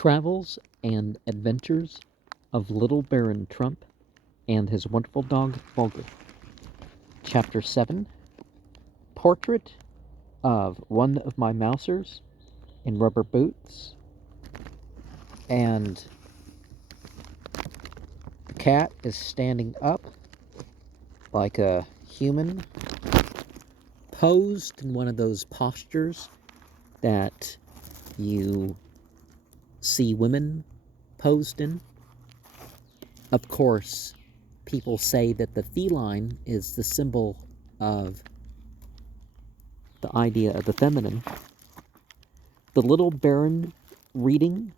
Travels and Adventures of Little Baron Trump and His Wonderful Dog Bulgar. Chapter 7 Portrait of One of My Mousers in Rubber Boots, and the cat is standing up like a human, posed in one of those postures that you see women posed in. Of course, people say that the feline is the symbol of the idea of the feminine. The little baron reading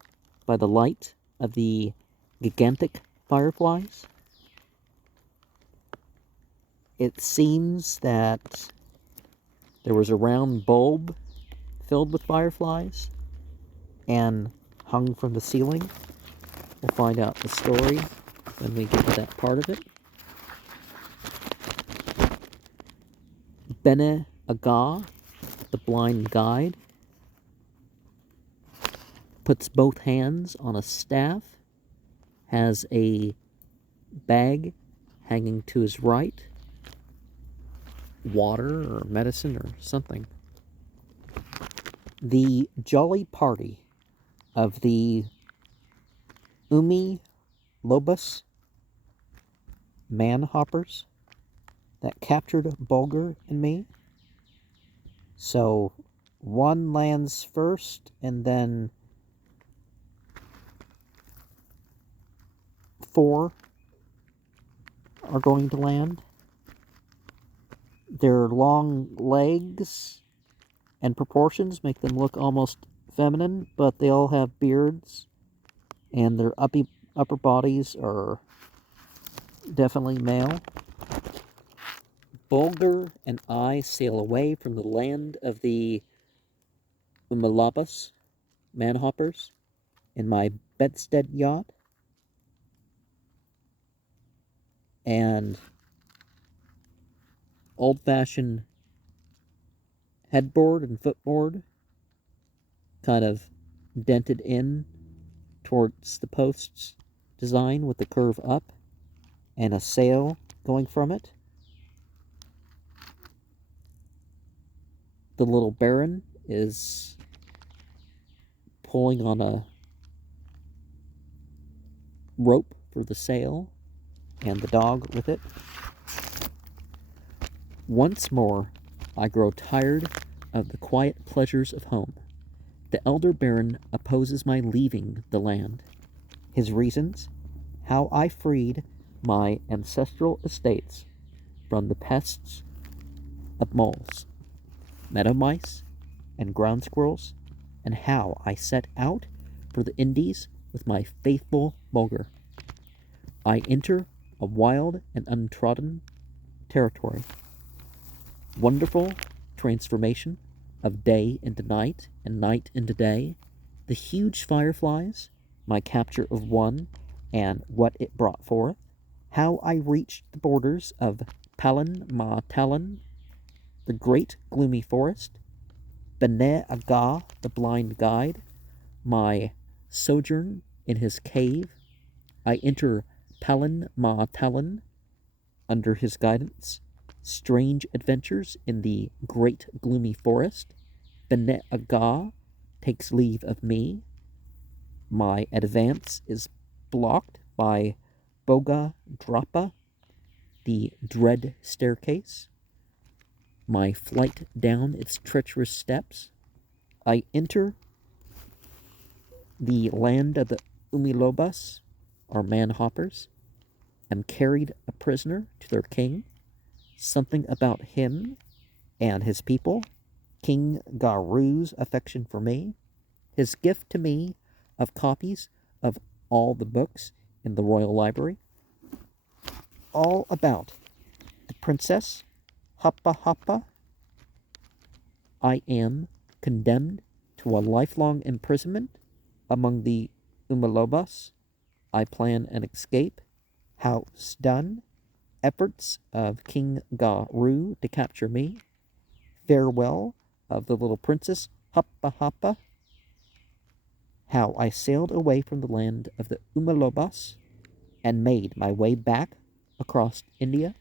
by the light of the gigantic fireflies. It seems that there was a round bulb filled with fireflies and hung from the ceiling. We'll find out the story when we get to that part of it. Bene Aga, the blind guide, puts both hands on a staff, has a bag hanging to his right, water or medicine or something. The jolly party of the Umi Lobus manhoppers that captured Bulgar and me. So one lands first, and then 4 are going to land. Their long legs and proportions make them look almost feminine, but they all have beards, and their upper bodies are definitely male. Bulgar and I sail away from the land of the Umalabas manhoppers in my bedstead yacht, and old-fashioned headboard and footboard kind of dented in towards the post's design with the curve up and a sail going from it. The little baron is pulling on a rope for the sail, and the dog with it. Once more, I grow tired of the quiet pleasures of home. The elder baron opposes my leaving the land. His reasons: how I freed my ancestral estates from the pests of moles, meadow mice, and ground squirrels, and how I set out for the Indies with my faithful Bulgar. I enter a wild and untrodden territory. Wonderful transformation of day into night and night into day. The huge fireflies, my capture of one and what it brought forth. How I reached the borders of Palin Ma Talon, the great gloomy forest. Bene Aga, the blind guide, my sojourn in his cave. I enter Palin Ma Talon under his guidance. Strange adventures in the great gloomy forest. Bene Aga takes leave of me. My advance is blocked by Boga Drapa, the dread staircase. My flight down its treacherous steps. I enter the land of the Umilobas, or manhoppers, am carried a prisoner to their king. Something about him and his people, King Garu's affection for me, his gift to me of copies of all the books in the royal library, all about the princess Happa Happa. I am condemned to a lifelong imprisonment among the Umalobas. I plan an escape. How it's done. Efforts of King Garu to capture me. Farewell of the little princess Happa Happa. how I sailed away from the land of the Umalobas and made my way back across India,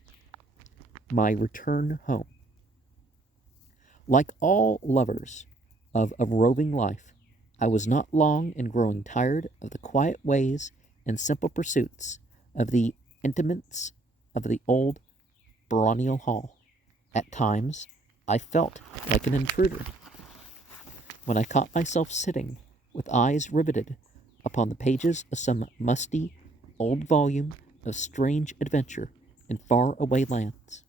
my return home. Like all lovers of a roving life, I was not long in growing tired of the quiet ways and simple pursuits of the intimates of the old baronial hall. At times, I felt like an intruder when I caught myself sitting with eyes riveted upon the pages of some musty old volume of strange adventure in far-away lands,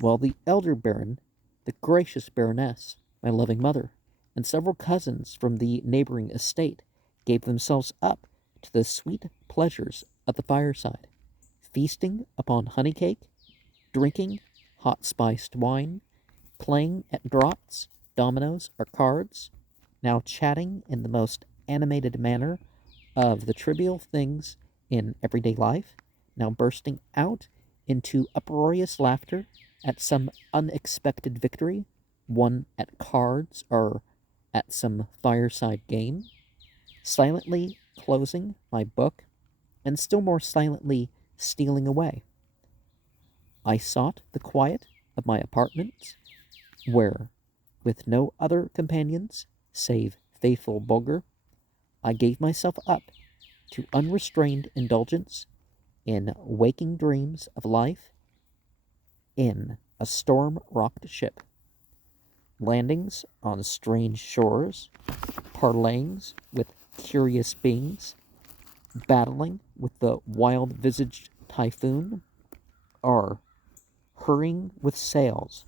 while the elder baron, the gracious baroness, my loving mother, and several cousins from the neighboring estate gave themselves up to the sweet pleasures of the fireside, feasting upon honey cake, drinking hot spiced wine, playing at draughts, dominoes, or cards, now chatting in the most animated manner of the trivial things in everyday life, now bursting out into uproarious laughter at some unexpected victory, won at cards or at some fireside game, silently closing my book, and still more silently stealing away. I sought the quiet of my apartments, where, with no other companions save faithful Bulgar, I gave myself up to unrestrained indulgence in waking dreams of life in a storm-rocked ship, landings on strange shores, parleyings with curious beings, battling with the wild-visaged typhoon, or hurrying with sails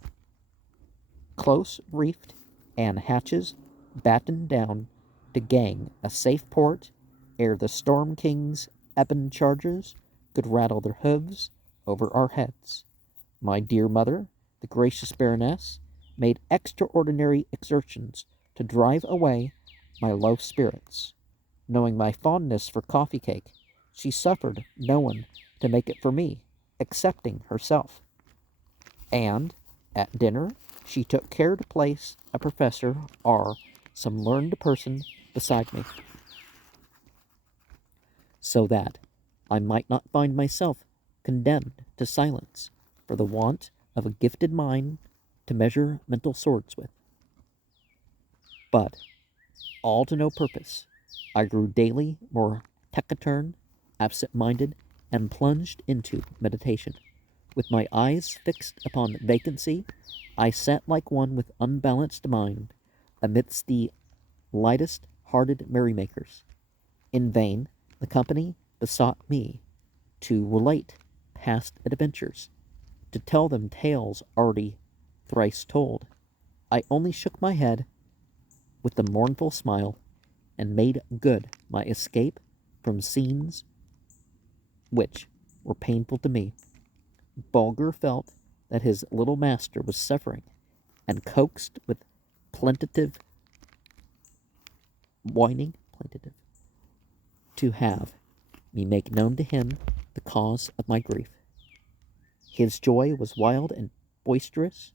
close reefed and hatches battened down to gang a safe port ere the Storm King's ebon chargers could rattle their hooves over our heads. My dear mother, the gracious Baroness, made extraordinary exertions to drive away my low spirits. Knowing my fondness for coffee cake, she suffered no one to make it for me, excepting herself. And, at dinner, she took care to place a professor or some learned person beside me, so that I might not find myself condemned to silence for the want of a gifted mind to measure mental swords with. But, all to no purpose, I grew daily more taciturn, absent-minded, and plunged into meditation. With my eyes fixed upon vacancy, I sat like one with unbalanced mind amidst the lightest-hearted merrymakers. In vain the company besought me to relate past adventures, to tell them tales already thrice told. I only shook my head with a mournful smile and made good my escape from scenes which were painful to me. Bulgar felt that his little master was suffering, and coaxed with plaintive plaintive, to have me make known to him the cause of my grief. His joy was wild and boisterous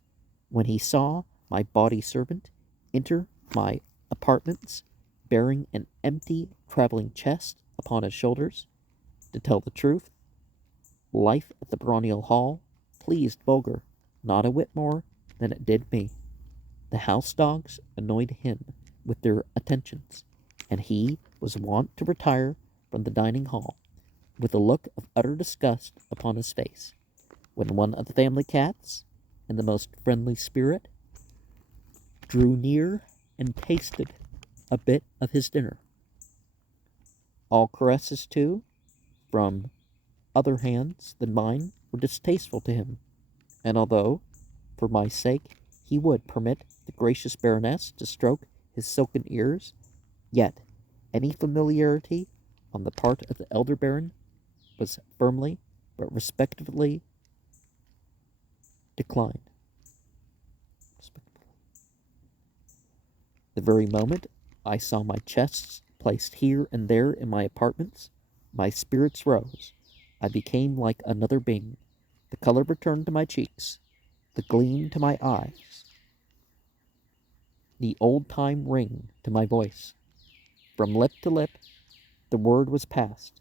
when he saw my body servant enter my apartments bearing an empty traveling chest upon his shoulders. To tell the truth, life at the baronial hall pleased Bulgar not a whit more than it did me. The house dogs annoyed him with their attentions, and he was wont to retire from the dining hall with a look of utter disgust upon his face, when one of the family cats, in the most friendly spirit, drew near and tasted a bit of his dinner. All caresses, too, from other hands than mine, were distasteful to him, and although, for my sake, he would permit the gracious Baroness to stroke his silken ears, yet any familiarity on the part of the elder Baron was firmly but respectfully declined. The very moment I saw my chests placed here and there in my apartments, my spirits rose. I became like another being. The color returned to my cheeks, the gleam to my eyes, the old-time ring to my voice. From lip to lip, the word was passed.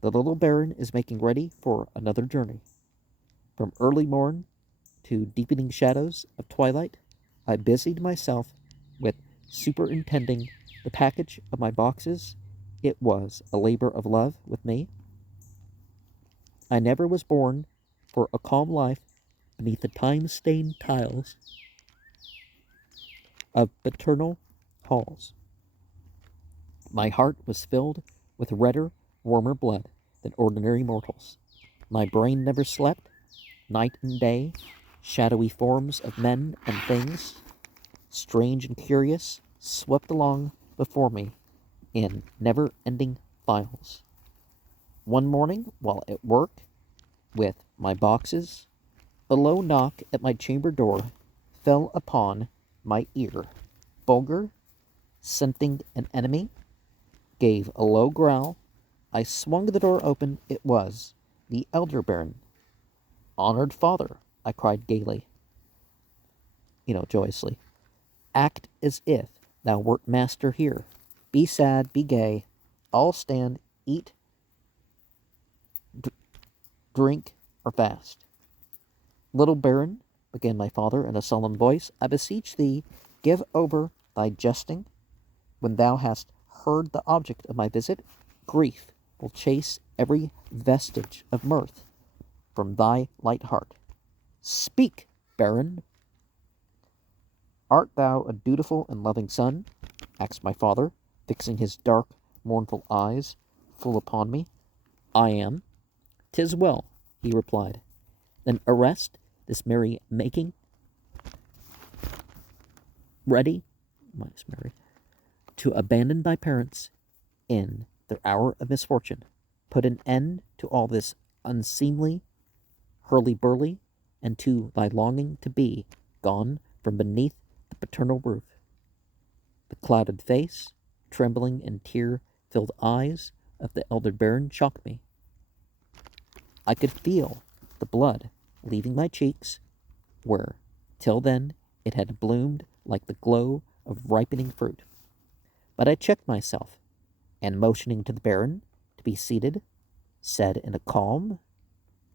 The little baron is making ready for another journey. From early morn to deepening shadows of twilight, I busied myself with superintending the package of my boxes. It was a labor of love with me. I never was born for a calm life beneath the time-stained tiles of paternal halls. My heart was filled with redder, warmer blood than ordinary mortals. My brain never slept. Night and day, shadowy forms of men and things, strange and curious, swept along before me in never-ending files. One morning, while at work with my boxes, a low knock at my chamber door fell upon my ear. Bulgar, scenting an enemy, gave a low growl. I swung the door open. It was the elder baron. "Honored father," I cried gaily, joyously. "Act as if thou wert master here. Be sad, be gay. All stand, eat, drink, or fast." "Little baron," began my father in a solemn voice, "I beseech thee, give over thy jesting. When thou hast heard the object of my visit, grief will chase every vestige of mirth from thy light heart. Speak, baron." "Art thou a dutiful and loving son?" asked my father, fixing his dark, mournful eyes full upon me. "I am." "'Tis well," he replied. "Then arrest this merry making. Ready, minus Mary, to abandon thy parents in their hour of misfortune. Put an end to all this unseemly hurly-burly, and to thy longing to be gone from beneath the paternal roof." The clouded face, trembling and tear-filled eyes of the elder baron shocked me. I could feel the blood leaving my cheeks, where till then it had bloomed like the glow of ripening fruit. But I checked myself, and motioning to the baron to be seated, said in a calm,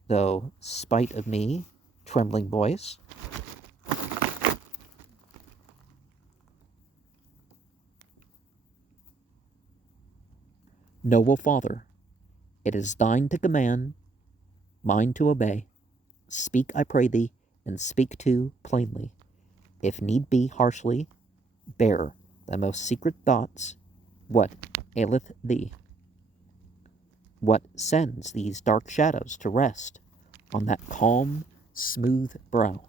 though spite of me, trembling voice, "Noble father, it is thine to command, mine to obey. Speak, I pray thee, and speak too plainly. If need be, harshly. Bear thy most secret thoughts. What aileth thee? What sends these dark shadows to rest on that calm, smooth brow?"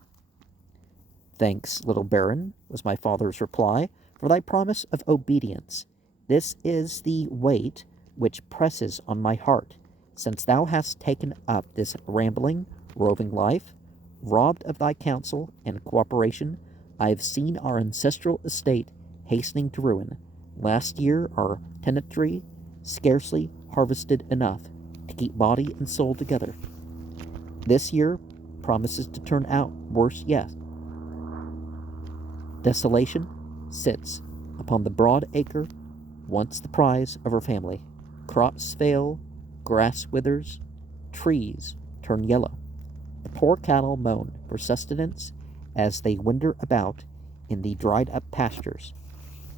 "Thanks, little baron," was my father's reply, "for thy promise of obedience. This is the weight which presses on my heart, since thou hast taken up this rambling, roving life. Robbed of thy counsel and cooperation, I have seen our ancestral estate hastening to ruin. Last year our tenantry scarcely harvested enough to keep body and soul together. This year promises to turn out worse yet. Desolation sits upon the broad acre, once the prize of her family. Crops fail, grass withers, trees turn yellow. The poor cattle moan for sustenance as they wander about in the dried-up pastures.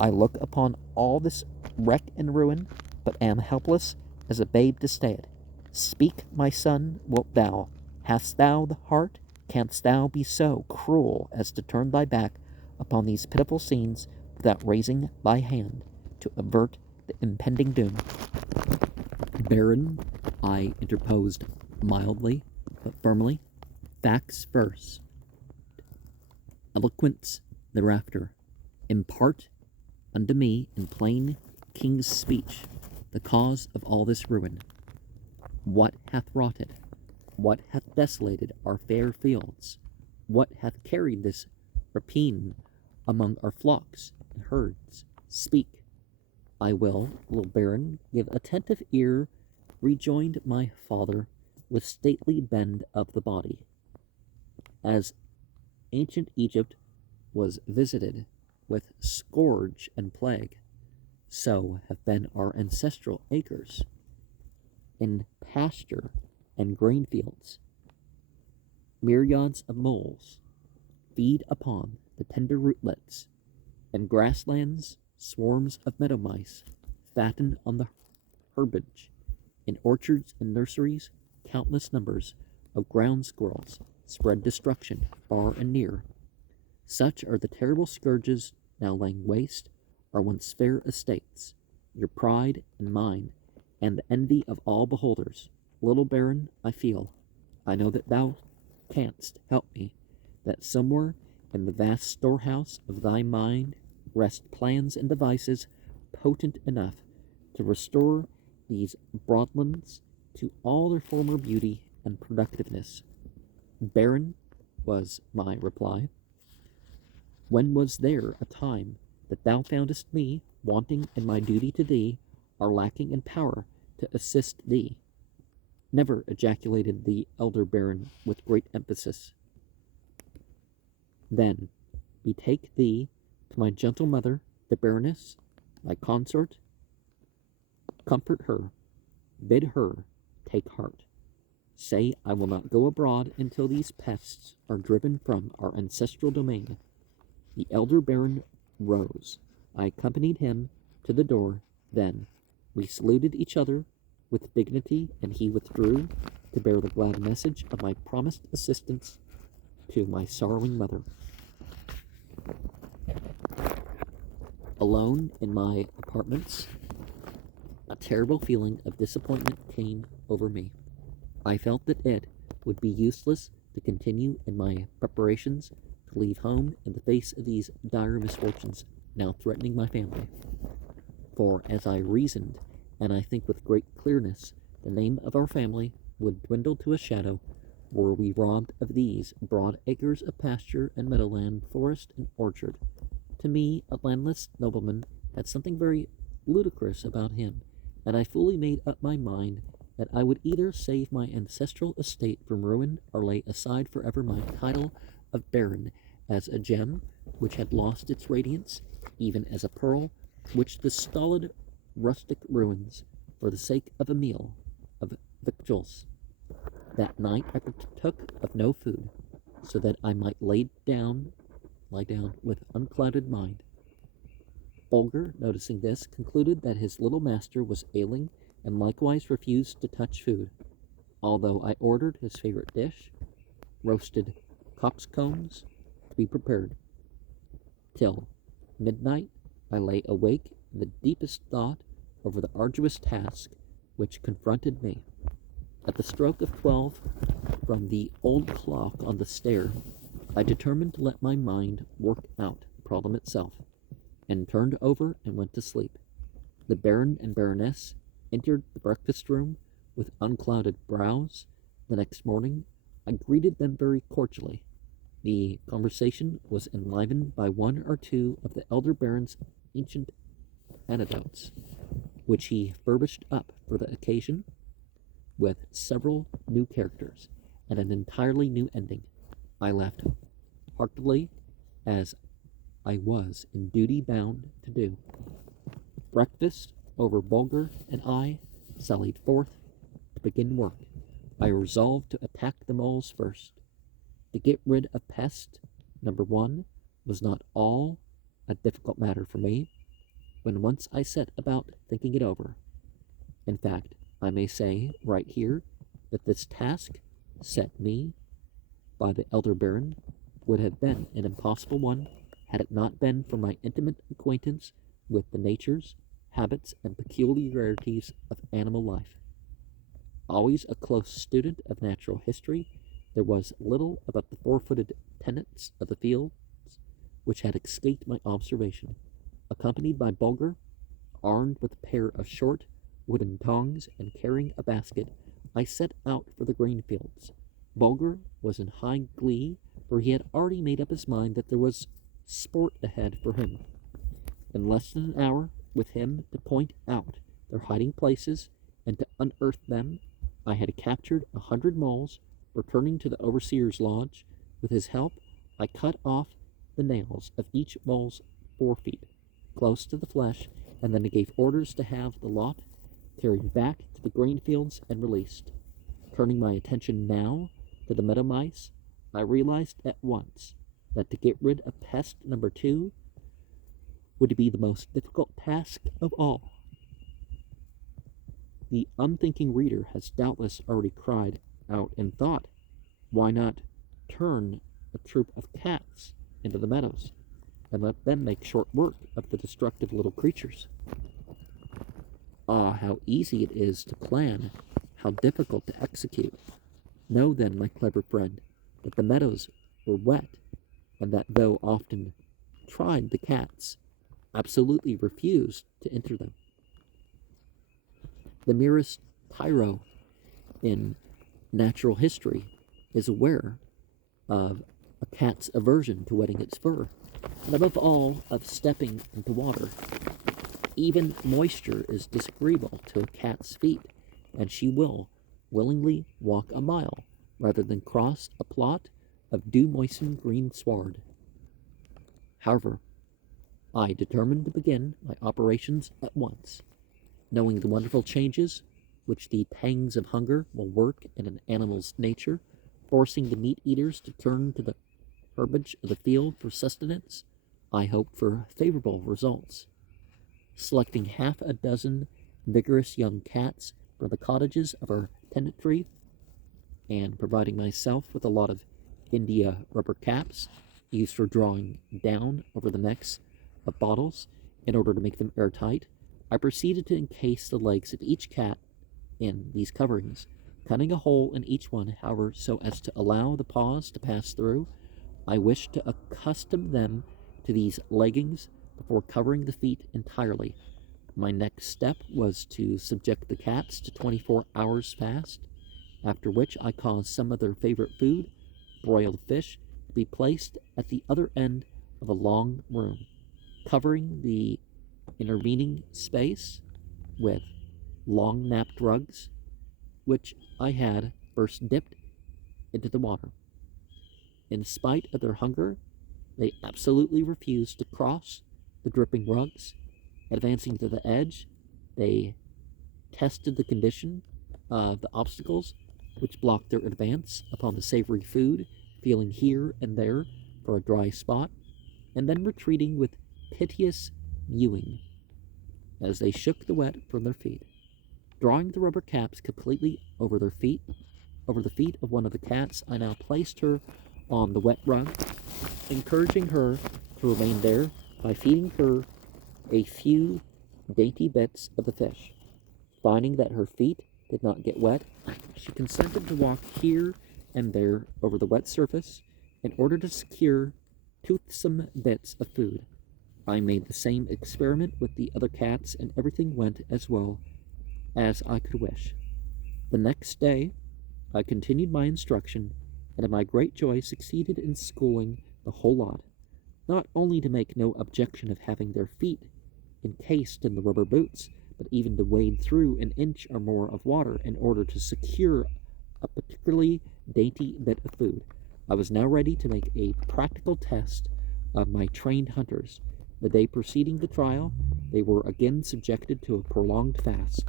I look upon all this wreck and ruin, but am helpless as a babe to stay it. Speak, my son, wilt thou? Hast thou the heart? Canst thou be so cruel as to turn thy back upon these pitiful scenes without raising thy hand to avert the impending doom?" "Baron," I interposed mildly but firmly, "facts first, eloquence thereafter. Impart unto me in plain king's speech the cause of all this ruin. What hath wrought it? What hath desolated our fair fields? What hath carried this rapine among our flocks and herds? Speak." "I will, little baron, give attentive ear," rejoined my father with stately bend of the body. "As ancient Egypt was visited with scourge and plague, So have been our ancestral acres in pasture and grain fields. Myriads of moles feed upon the tender rootlets, and grasslands swarms of meadow mice fatten on the herbage. In orchards and nurseries, countless numbers of ground squirrels spread destruction far and near. Such are the terrible scourges now laying waste our once fair estates, your pride and mine, and the envy of all beholders. Little Baron, I feel, I know that thou canst help me, that somewhere in the vast storehouse of thy mind rest plans and devices potent enough to restore these broadlands to all their former beauty and productiveness. Baron, was my reply, when was there a time that thou foundest me wanting in my duty to thee, or lacking in power to assist thee? Never, ejaculated the elder Baron with great emphasis. Then betake thee to my gentle mother, the Baroness, my consort, comfort her, bid her take heart. Say I will not go abroad until these pests are driven from our ancestral domain. The elder Baron rose. I accompanied him to the door. Then we saluted each other with dignity, and he withdrew to bear the glad message of my promised assistance to my sorrowing mother. Alone in my apartments, a terrible feeling of disappointment came over me. I felt that it would be useless to continue in my preparations to leave home in the face of these dire misfortunes now threatening my family. For as I reasoned, and I think with great clearness, the name of our family would dwindle to a shadow were we robbed of these broad acres of pasture and meadowland, forest and orchard. To me, a landless nobleman had something very ludicrous about him, and I fully made up my mind that I would either save my ancestral estate from ruin or lay aside forever my title of Baron as a gem which had lost its radiance, even as a pearl which the stolid rustic ruins for the sake of a meal of victuals. That night I partook of no food, so that I might lie down with unclouded mind. Bulgar, noticing this, concluded that his little master was ailing and likewise refused to touch food, although I ordered his favorite dish, roasted coxcombs, to be prepared. Till midnight I lay awake in the deepest thought over the arduous task which confronted me. At the stroke of 12 from the old clock on the stair, I determined to let my mind work out the problem itself, and turned over and went to sleep. The Baron and Baroness entered the breakfast room with unclouded brows. The next morning I greeted them very cordially. The conversation was enlivened by one or two of the elder Baron's ancient anecdotes, which he furbished up for the occasion with several new characters and an entirely new ending. I left heartily, as I was in duty bound to do. Breakfast over, Bulgar and I sallied forth to begin work. I resolved to attack the moles first. To get rid of pest number one was not all a difficult matter for me when once I set about thinking it over. In fact, I may say right here that this task set me by the elder Baron would have been an impossible one had it not been for my intimate acquaintance with the natures, habits, and peculiarities of animal life. Always a close student of natural history, there was little about the four-footed tenants of the fields which had escaped my observation. Accompanied by Bulgar, armed with a pair of short wooden tongs and carrying a basket, I set out for the grain fields. Bulgar was in high glee, for he had already made up his mind that there was sport ahead for him. In less than an hour, with him to point out their hiding places and to unearth them, I had captured 100 moles. Returning to the overseer's lodge, with his help, I cut off the nails of each mole's forefeet, close to the flesh, and then he gave orders to have the lot carried back to the grain fields and released. Turning my attention now to the meadow mice, I realized at once that to get rid of pest number 2 would be the most difficult task of all. The unthinking reader has doubtless already cried out in thought, why not turn a troop of cats into the meadows and let them make short work of the destructive little creatures? Ah, how easy it is to plan, how difficult to execute. Know then, my clever friend, that the meadows were wet, and that though often tried, the cats absolutely refused to enter them. The merest tyro in natural history is aware of a cat's aversion to wetting its fur, and above all, of stepping into water. Even moisture is disagreeable to a cat's feet, and she will willingly walk a mile rather than cross a plot of dew-moistened green sward. However, I determined to begin my operations at once, knowing the wonderful changes which the pangs of hunger will work in an animal's nature, forcing the meat-eaters to turn to the herbage of the field for sustenance. I hoped for favorable results. Selecting half a dozen vigorous young cats from the cottages of our tenantry, and providing myself with a lot of India rubber caps used for drawing down over the necks of bottles in order to make them airtight, I proceeded to encase the legs of each cat in these coverings, cutting a hole in each one, however, so as to allow the paws to pass through. I wished to accustom them to these leggings before covering the feet entirely. My next step was to subject the cats to 24 hours fast, after which I caused some of their favorite food, broiled fish, to be placed at the other end of a long room, covering the intervening space with long napped rugs, which I had first dipped into the water. In spite of their hunger, they absolutely refused to cross the dripping rugs. Advancing to the edge, they tested the condition of the obstacles which blocked their advance upon the savory food, feeling here and there for a dry spot, and then retreating with piteous mewing as they shook the wet from their feet. Drawing the rubber caps completely over the feet of one of the cats, I now placed her on the wet rug, encouraging her to remain there by feeding her a few dainty bits of the fish. Finding that her feet did not get wet, she consented to walk here and there over the wet surface in order to secure toothsome bits of food. I made the same experiment with the other cats, and everything went as well as I could wish. The next day, I continued my instruction, and to my great joy succeeded in schooling the whole lot, not only to make no objection of having their feet encased in the rubber boots, but even to wade through an inch or more of water in order to secure a particularly dainty bit of food. I was now ready to make a practical test of my trained hunters. The day preceding the trial, they were again subjected to a prolonged fast.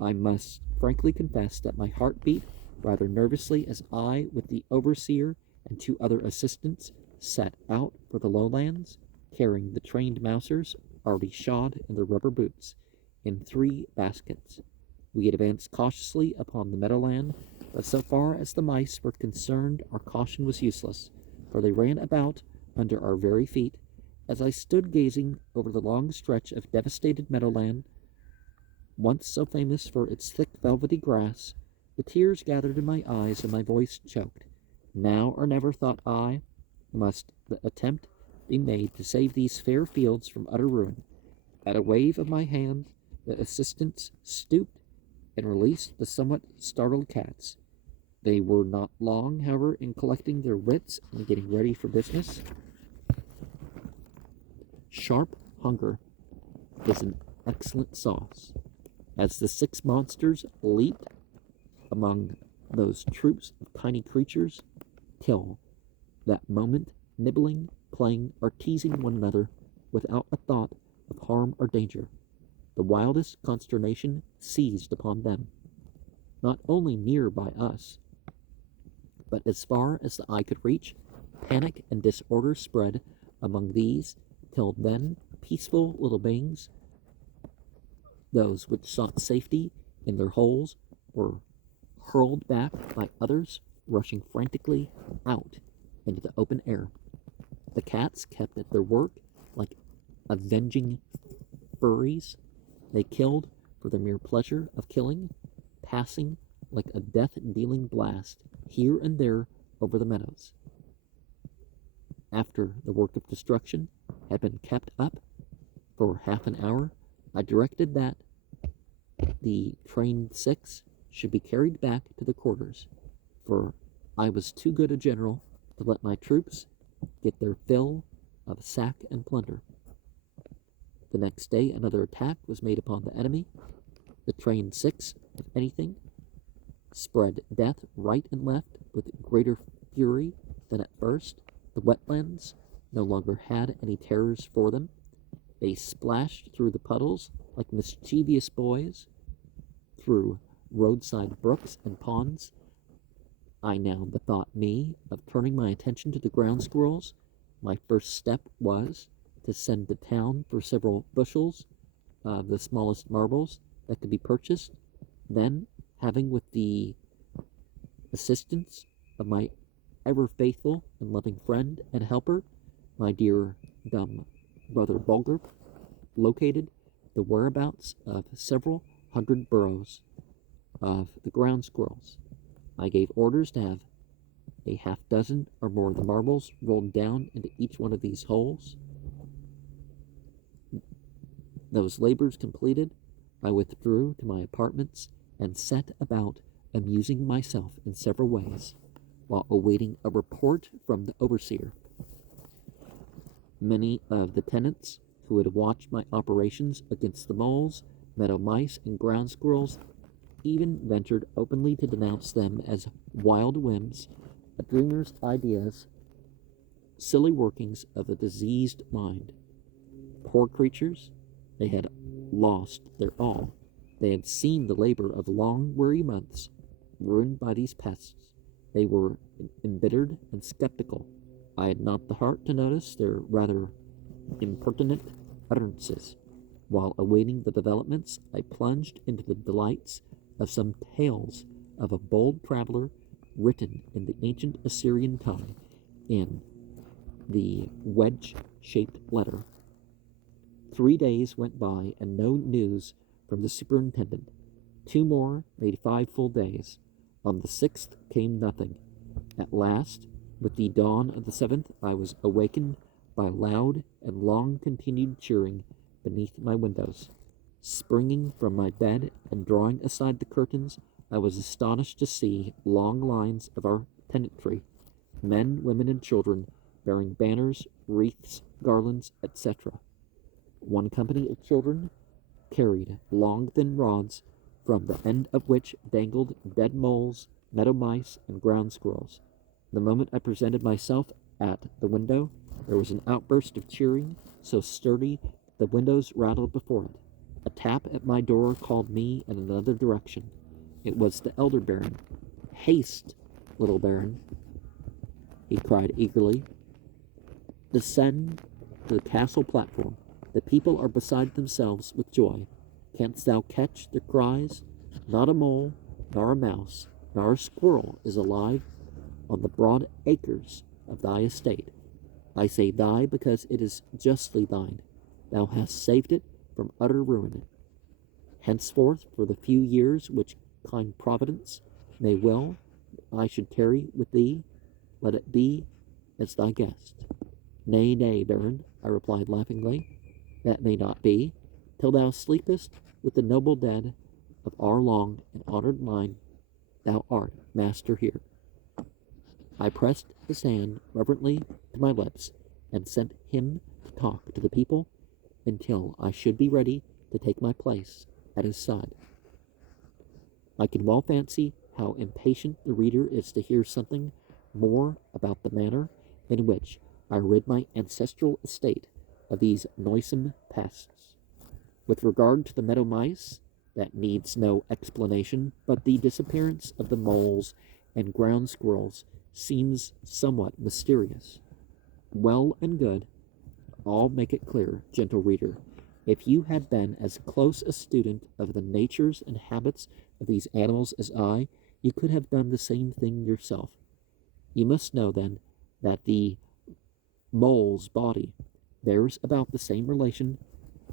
I must frankly confess that my heart beat rather nervously as I, with the overseer and 2 other assistants, set out for the lowlands, carrying the trained mousers already shod in their rubber boots in 3 baskets. We advanced cautiously upon the meadowland, but so far as the mice were concerned, our caution was useless, for they ran about under our very feet. As I stood gazing over the long stretch of devastated meadowland, once so famous for its thick velvety grass, the tears gathered in my eyes and my voice choked. Now or never, thought I, must the attempt be made to save these fair fields from utter ruin. At a wave of my hand, the assistants stooped and released the somewhat startled cats. They were not long, however, in collecting their wits and getting ready for business. Sharp hunger is an excellent sauce. As the 6 monsters leaped among those troops of tiny creatures, till that moment nibbling, playing, or teasing one another without a thought of harm or danger. the wildest consternation seized upon them, not only near by us, but as far as the eye could reach. Panic and disorder spread among these till then peaceful little beings. Those which sought safety in their holes were hurled back by others rushing frantically out into the open air. The cats kept at their work like avenging furies. They killed for the mere pleasure of killing, passing like a death-dealing blast here and there over the meadows. After the work of destruction had been kept up for half an hour, I directed that the train 6 should be carried back to the quarters, for I was too good a general to let my troops get their fill of sack and plunder. The next day another attack was made upon the enemy. The train 6, if anything, spread death right and left with greater fury than at first. The wetlands no longer had any terrors for them. They splashed through the puddles like mischievous boys, through roadside brooks and ponds. I now bethought me of turning my attention to the ground squirrels. My first step was to send to town for several bushels of the smallest marbles that could be purchased. Then, having with the assistance of my ever faithful and loving friend and helper, my dear dumb brother Bulgar, located the whereabouts of several hundred burrows of the ground squirrels. I gave orders to have a half dozen or more of the marbles rolled down into each one of these holes. Those labors completed, I withdrew to my apartments and set about amusing myself in several ways while awaiting a report from the overseer. Many of the tenants who had watched my operations against the moles, meadow mice, and ground squirrels even ventured openly to denounce them as wild whims, a dreamer's ideas, silly workings of a diseased mind. Poor creatures, they had lost their all. They had seen the labor of long, weary months ruined by these pests. They were embittered and skeptical. I had not the heart to notice their rather impertinent utterances. While awaiting the developments, I plunged into the delights of some tales of a bold traveler written in the ancient Assyrian tongue in the wedge-shaped letter. 3 days went by and no news from the superintendent. 2 more made 5 full days. On the 6th came nothing. At last, with the dawn of the 7th, I was awakened by loud and long-continued cheering beneath my windows. Springing from my bed and drawing aside the curtains, I was astonished to see long lines of our tenantry, men, women, and children, bearing banners, wreaths, garlands, etc. One company of children carried long thin rods, from the end of which dangled dead moles, meadow mice, and ground squirrels. The moment I presented myself at the window, there was an outburst of cheering, so sturdy the windows rattled before it. A tap at my door called me in another direction. It was the elder baron. "Haste, little baron," he cried eagerly. "Descend to the castle platform. The people are beside themselves with joy. Canst thou catch their cries? Not a mole, nor a mouse, nor a squirrel is alive on the broad acres of thy estate. I say thy because it is justly thine. Thou hast saved it from utter ruin. Henceforth, for the few years which kind Providence may will I should tarry with thee, let it be as thy guest." "Nay, nay, baron," I replied laughingly, "that may not be, till thou sleepest with the noble dead of our long and honored line. Thou art master here." I pressed his hand reverently to my lips and sent him to talk to the people until I should be ready to take my place at his side. I can well fancy how impatient the reader is to hear something more about the manner in which I rid my ancestral estate of these noisome pests. With regard to the meadow mice, that needs no explanation, but the disappearance of the moles and ground squirrels seems somewhat mysterious. Well and good, I'll make it clear, gentle reader. If you had been as close a student of the natures and habits of these animals as I, you could have done the same thing yourself. You must know, then, that the mole's body bears about the same relation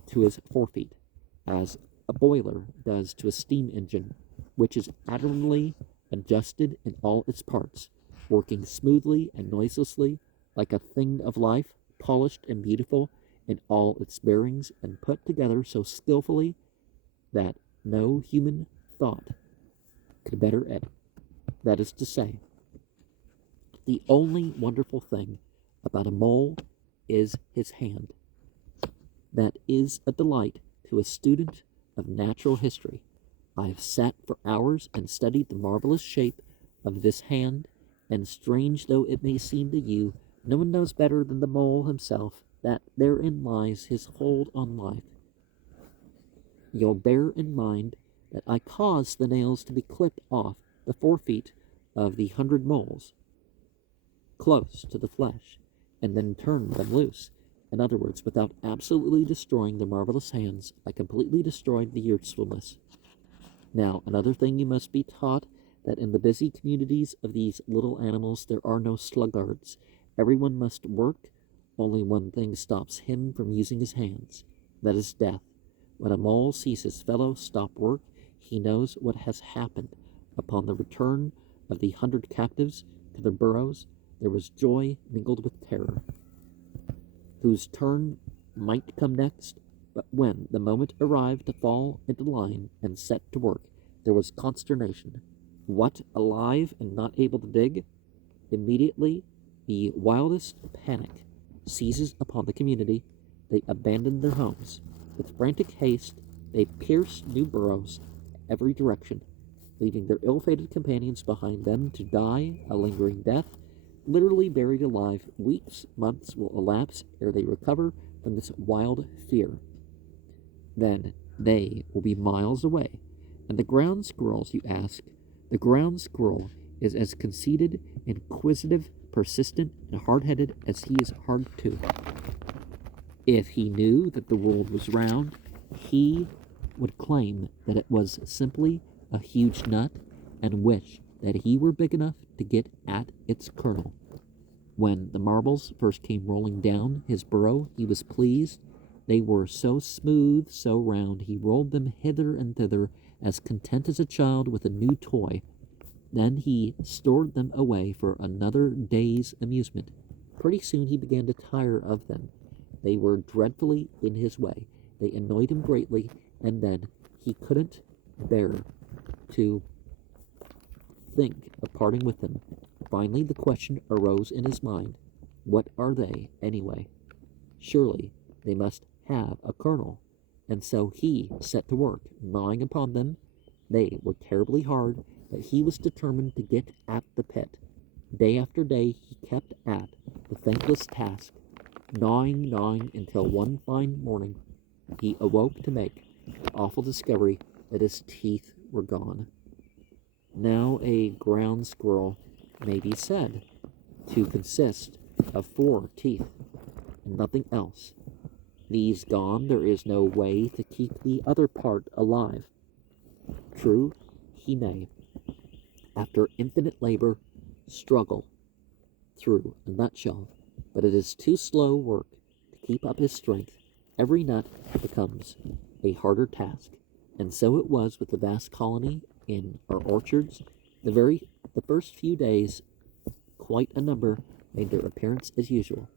to his forefeet as a boiler does to a steam engine, which is admirably adjusted in all its parts, working smoothly and noiselessly like a thing of life, polished and beautiful in all its bearings, and put together so skillfully that no human thought could better it. That is to say, the only wonderful thing about a mole is his hand. That is a delight to a student of natural history. I have sat for hours and studied the marvelous shape of this hand, and strange though it may seem to you, no one knows better than the mole himself that therein lies his hold on life. You'll bear in mind that I caused the nails to be clipped off the forefeet of the 100 moles, close to the flesh, and then turned them loose. In other words, without absolutely destroying the marvelous hands, I completely destroyed the usefulness. Now, another thing you must be taught, that in the busy communities of these little animals there are no sluggards. Everyone must work. Only one thing stops him from using his hands. That is death. When a mole sees his fellow stop work, he knows what has happened. Upon the return of the 100 captives to their burrows, there was joy mingled with terror. Whose turn might come next, but when the moment arrived to fall into line and set to work, there was consternation. What, alive and not able to dig? Immediately, the wildest panic seizes upon the community. They abandon their homes. With frantic haste, they pierce new burrows every direction, leaving their ill-fated companions behind them to die a lingering death. Literally buried alive, weeks, months will elapse ere they recover from this wild fear. Then they will be miles away. And the ground squirrels, you ask? The ground squirrel is as conceited, inquisitive, persistent, and hard-headed as he is hard-toothed. If he knew that the world was round, he would claim that it was simply a huge nut and wish that he were big enough to get at its kernel. When the marbles first came rolling down his burrow, he was pleased. They were so smooth, so round, he rolled them hither and thither, as content as a child with a new toy. Then he stored them away for another day's amusement. Pretty soon he began to tire of them. They were dreadfully in his way. They annoyed him greatly, and then he couldn't bear to think of parting with them. Finally, the question arose in his mind, what are they, anyway? Surely they must have a kernel. And so he set to work, gnawing upon them. They were terribly hard, but he was determined to get at the pit. Day after day he kept at the thankless task, gnawing until one fine morning he awoke to make the awful discovery that his teeth were gone. Now a ground squirrel may be said to consist of 4 teeth and nothing else. These gone, there is no way to keep the other part alive. True, he may, after infinite labor, struggle through a nutshell, but it is too slow work to keep up his strength. Every nut becomes a harder task, and so it was with the vast colony in our orchards. The first few days, quite a number made their appearance as usual.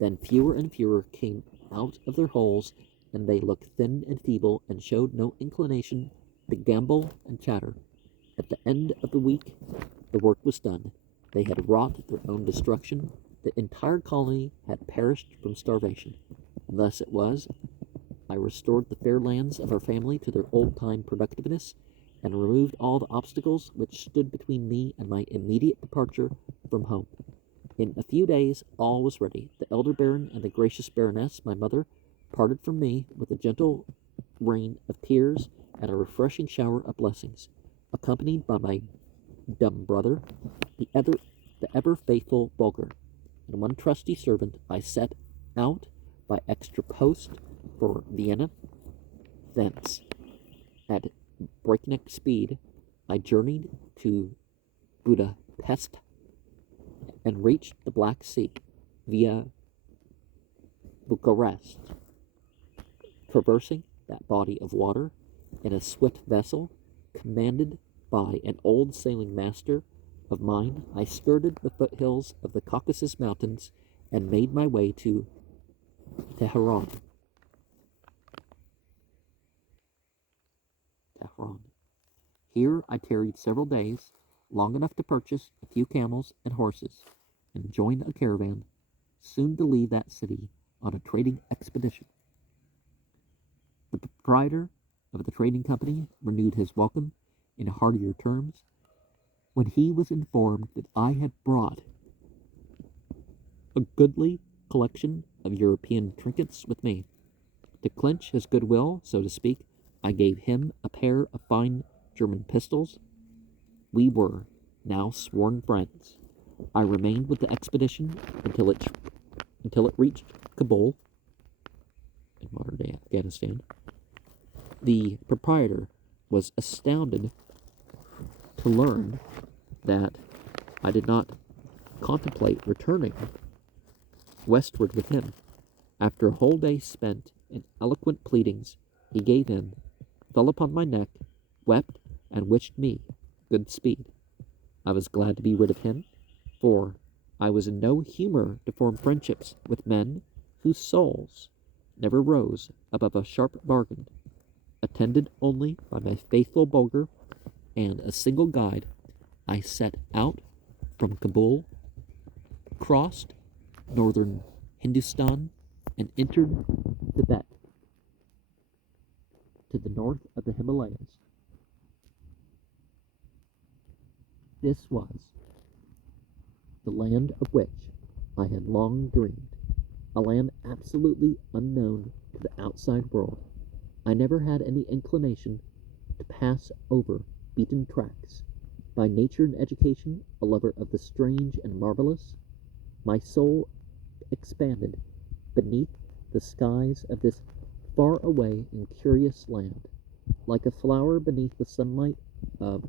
Then fewer and fewer came out of their holes, and they looked thin and feeble, and showed no inclination to gambol and chatter. At the end of the week, the work was done. They had wrought their own destruction. The entire colony had perished from starvation. And thus it was, I restored the fair lands of our family to their old-time productiveness, and removed all the obstacles which stood between me and my immediate departure from home. In a few days all was ready. The elder baron and the gracious baroness, my mother, parted from me with a gentle rain of tears and a refreshing shower of blessings, accompanied by my dumb brother, the ever faithful Bulgar, and one trusty servant. I set out by extra post for Vienna. Thence, at breakneck speed, I journeyed to Budapest and reached the Black Sea via Bucharest, traversing that body of water in a swift vessel commanded by an old sailing master of mine. I skirted the foothills of the Caucasus Mountains and made my way to Tehran. Here I tarried several days, long enough to purchase a few camels and horses, and join a caravan, soon to leave that city on a trading expedition. The proprietor of the trading company renewed his welcome in heartier terms when he was informed that I had brought a goodly collection of European trinkets with me. To clinch his goodwill, so to speak, I gave him a pair of fine German pistols. We were now sworn friends. I remained with the expedition until it reached Kabul, in modern-day Afghanistan. The proprietor was astounded to learn that I did not contemplate returning westward with him. After a whole day spent in eloquent pleadings, he gave in, fell upon my neck, wept, and wished me good speed. I was glad to be rid of him, for I was in no humor to form friendships with men whose souls never rose above a sharp bargain. Attended only by my faithful Bulgar and a single guide, I set out from Kabul, crossed northern Hindustan, and entered Tibet to the north of the Himalayas. This was the land of which I had long dreamed, a land absolutely unknown to the outside world. I never had any inclination to pass over beaten tracks. By nature and education, a lover of the strange and marvelous, my soul expanded beneath the skies of this far-away and curious land, like a flower beneath the sunlight of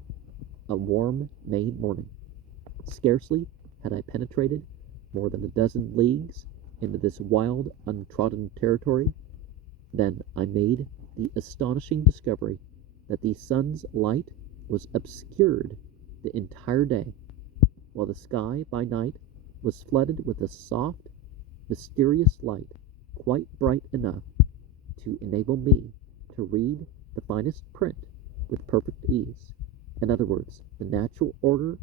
a warm May morning. Scarcely had I penetrated more than a dozen leagues into this wild, untrodden territory, than I made the astonishing discovery that the sun's light was obscured the entire day, while the sky by night was flooded with a soft, mysterious light, quite bright enough to enable me to read the finest print with perfect ease. In other words, the natural order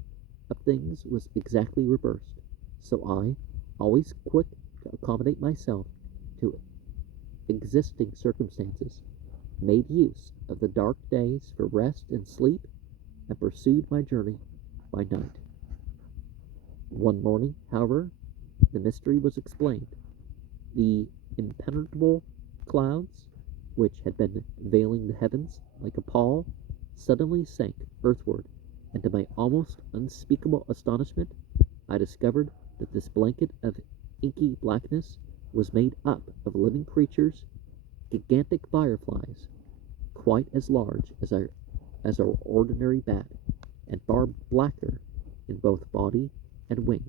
of things was exactly reversed. So I, always quick to accommodate myself to existing circumstances, made use of the dark days for rest and sleep, and pursued my journey by night. One morning, however, the mystery was explained. The impenetrable clouds, which had been veiling the heavens like a pall, suddenly sank earthward, and to my almost unspeakable astonishment, I discovered that this blanket of inky blackness was made up of living creatures, gigantic fireflies, quite as large as our ordinary bat, and far blacker in both body and wing.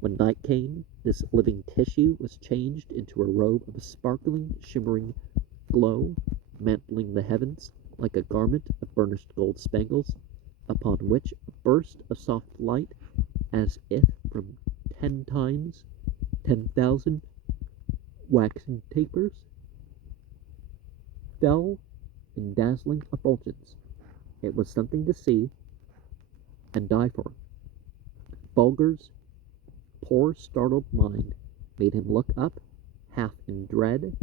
When night came, this living tissue was changed into a robe of sparkling, shimmering glow, mantling the heavens like a garment of burnished gold spangles, upon which a burst of soft light, as if from 10 times 10,000 waxen tapers, fell in dazzling effulgence. It was something to see and die for. Bulgar's poor startled mind made him look up, half in dread,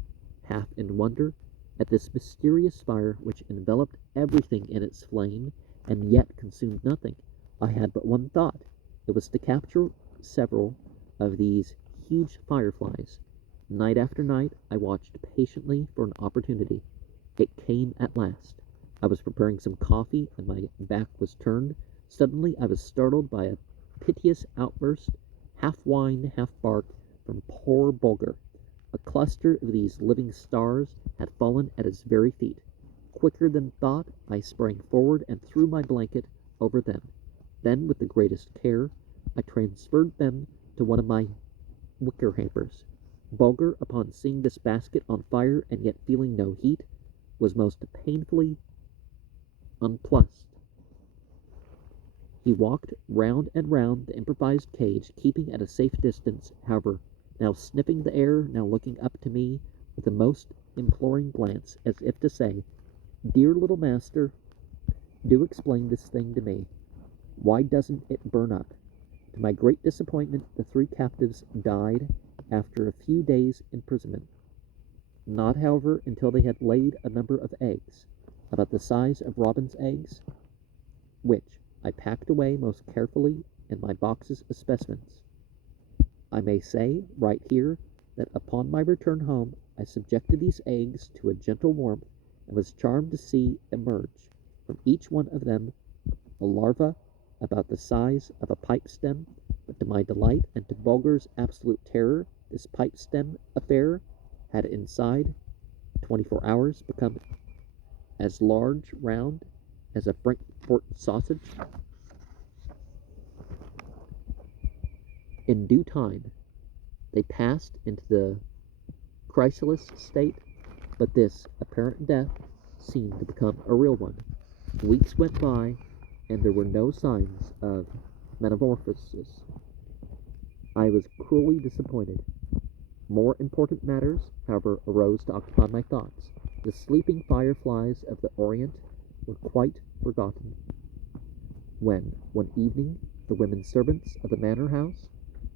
half in wonder, at this mysterious fire which enveloped everything in its flame, and yet consumed nothing. I had but one thought. It was to capture several of these huge fireflies, Night after night, I watched patiently for an opportunity. It came at last. I was preparing some coffee, and my back was turned. Suddenly, I was startled by a piteous outburst, half whine, half bark, from poor Bulgar. A cluster of these living stars had fallen at his very feet. Quicker than thought, I sprang forward and threw my blanket over them. Then, with the greatest care, I transferred them to one of my wicker hampers. Bulgar, upon seeing this basket on fire and yet feeling no heat, was most painfully unplussed. He walked round and round the improvised cage, keeping at a safe distance, however, now sniffing the air, now looking up to me with a most imploring glance, as if to say, "Dear little master, do explain this thing to me. Why doesn't it burn up?" To my great disappointment, the three captives died after a few days' imprisonment. Not, however, until they had laid a number of eggs, about the size of robin's eggs, which I packed away most carefully in my boxes of specimens. I may say, right here, that upon my return home I subjected these eggs to a gentle warmth, and was charmed to see emerge from each one of them a larva about the size of a pipe stem, but to my delight and to Bulgar's absolute terror, this pipe stem affair had inside 24 hours become as large round as a Frankfurt sausage. In due time, they passed into the chrysalis state, but this apparent death seemed to become a real one. Weeks went by, and there were no signs of metamorphosis. I was cruelly disappointed. More important matters, however, arose to occupy my thoughts. The sleeping fireflies of the Orient were quite forgotten. When, one evening, the women servants of the manor house,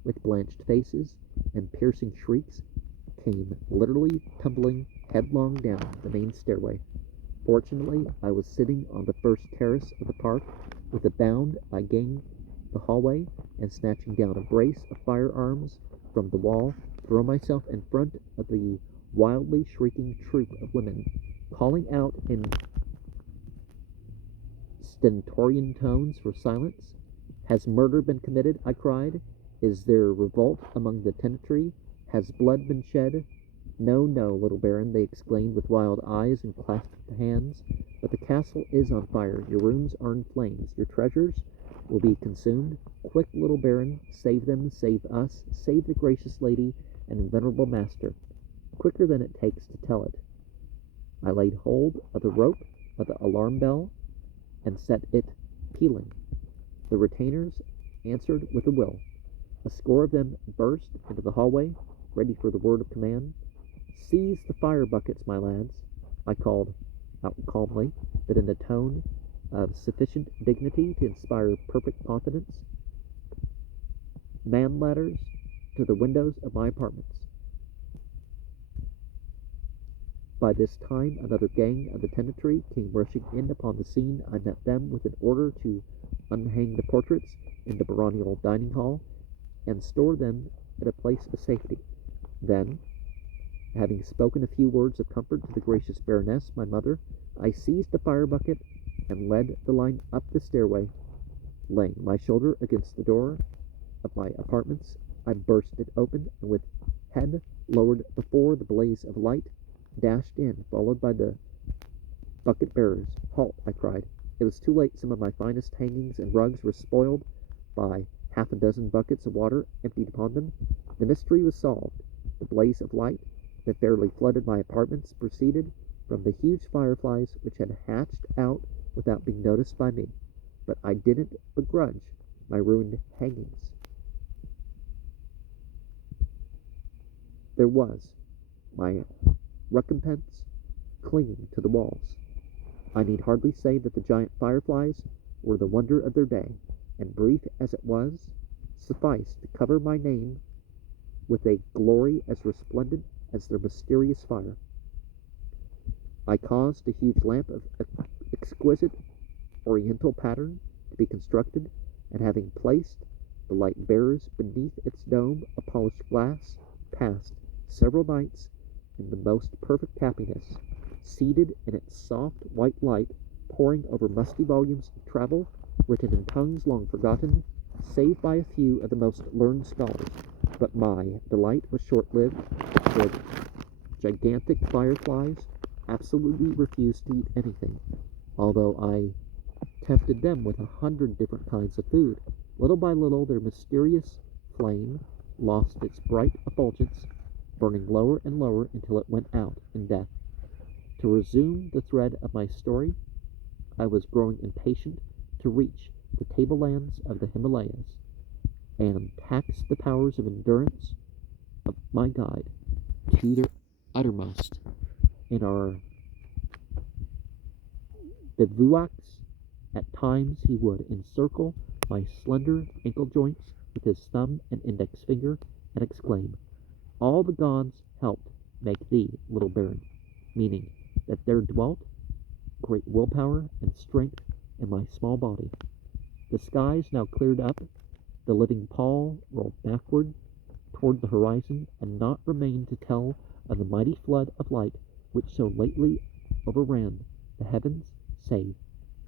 with blanched faces and piercing shrieks, came literally tumbling headlong down the main stairway. Fortunately, I was sitting on the first terrace of the park. With a bound, I gained the hallway, and snatching down a brace of firearms from the wall, throw myself in front of the wildly shrieking troop of women, calling out in stentorian tones for silence. "Has murder been committed?" I cried. "Is there revolt among the tenantry? Has blood been shed?" "No, no, little baron," they exclaimed with wild eyes and clasped hands, "but the castle is on fire, your rooms are in flames, your treasures will be consumed. Quick, little baron, save them, save us, save the gracious lady and venerable master, quicker than it takes to tell it." I laid hold of the rope of the alarm bell and set it pealing. The retainers answered with a will. A score of them burst into the hallway, ready for the word of command. "Seize the fire buckets, my lads," I called out calmly, but in a tone of sufficient dignity to inspire perfect confidence. "Man ladders to the windows of my apartments." By this time, another gang of the tenantry came rushing in upon the scene. I met them with an order to unhang the portraits in the baronial dining hall and store them at a place of safety. Then, having spoken a few words of comfort to the gracious baroness, my mother, I seized the fire bucket and led the line up the stairway. Laying my shoulder against the door of my apartments, I burst it open, and with head lowered before the blaze of light, dashed in, followed by the bucket bearers. "Halt!" I cried. It was too late. Some of my finest hangings and rugs were spoiled by half a dozen buckets of water emptied upon them. The mystery was solved. The blaze of light that fairly flooded my apartments proceeded from the huge fireflies which had hatched out without being noticed by me. But I didn't begrudge my ruined hangings. There was my recompense clinging to the walls. I need hardly say that the giant fireflies were the wonder of their day, and brief as it was, sufficed to cover my name with a glory as resplendent as their mysterious fire. I caused a huge lamp of exquisite oriental pattern to be constructed, and having placed the light bearers beneath its dome of polished glass, passed several nights in the most perfect happiness, seated in its soft white light, poring over musty volumes of travel, written in tongues long forgotten, save by a few of the most learned scholars. But my delight was short-lived. The gigantic fireflies absolutely refused to eat anything, although I tempted them with 100 different kinds of food. Little by little, their mysterious flame lost its bright effulgence, burning lower and lower until it went out in death. To resume the thread of my story, I was growing impatient to reach the tablelands of the Himalayas, and tax the powers of endurance of my guide to their uttermost. In our bivouacs, at times he would encircle my slender ankle joints with his thumb and index finger and exclaim, "All the gods helped make thee, little baron," meaning that there dwelt great willpower and strength in my small body. The skies now cleared up, the living pall rolled backward toward the horizon, and naught remained to tell of the mighty flood of light which so lately overran the heavens, save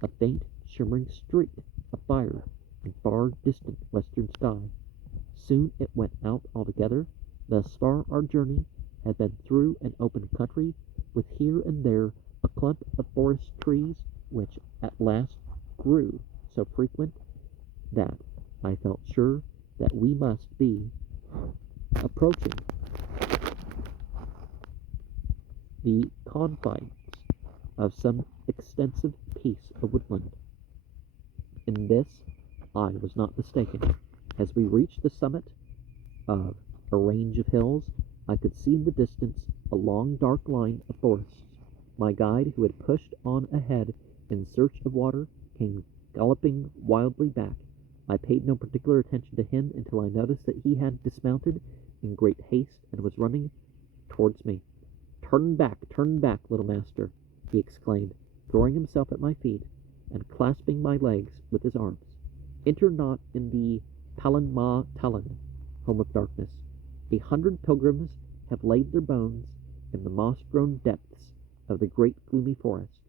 a faint shimmering streak of fire in far distant western sky. Soon it went out altogether. Thus far our journey had been through an open country, with here and there a clump of forest trees, which at last grew so frequent that I felt sure that we must be approaching the confines of some extensive piece of woodland. In this I was not mistaken. As we reached the summit of a range of hills, I could see in the distance a long dark line of forests. My guide, who had pushed on ahead in search of water, came galloping wildly back. I paid no particular attention to him until I noticed that he had dismounted in great haste and was running towards me. Turn back, little master," he exclaimed, throwing himself at my feet and clasping my legs with his arms. "Enter not in the Palan Ma Talan, home of darkness. 100 pilgrims have laid their bones in the moss-grown depths of the great gloomy forest.